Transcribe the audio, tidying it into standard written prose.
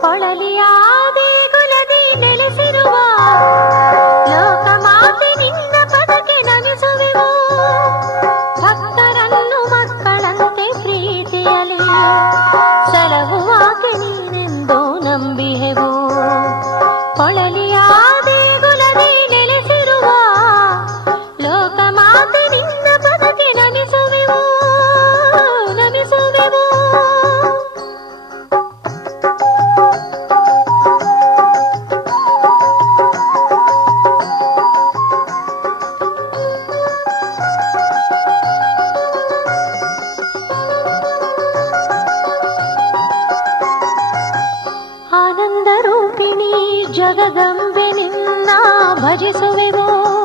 ಕೊಳಲಿಯ ದೇಗುಲದಿ ನೆಲೆಸಿರುವ ಲೋಕಮಾತೆ ನಿನ್ನ ಪದಕ್ಕೆ ನಮಿಸುವೆವು. ಭಕ್ತರನ್ನು ಮಕ್ಕಳಂತೆ ಪ್ರೀತಿಯಲಿ ಸಲಹುವಾಕೆ ನೀನೆಂದು ನಂಬಿಹೆವು. ಕೊಳಲಿಯ ದೇಗುಲದಿ ನೆಲೆಸಿರುವ ಲೋಕಮಾತೆ ನಿನ್ನ ಪದಕ್ಕೆ ನಮಿಸುವೆವು ನಮಿಸುವೆವು. ಆನಂದ ರೂಪಿಣಿ ಜಗದಂಬೆ ನಿನ್ನ ಭಜಿಸುವೆವು.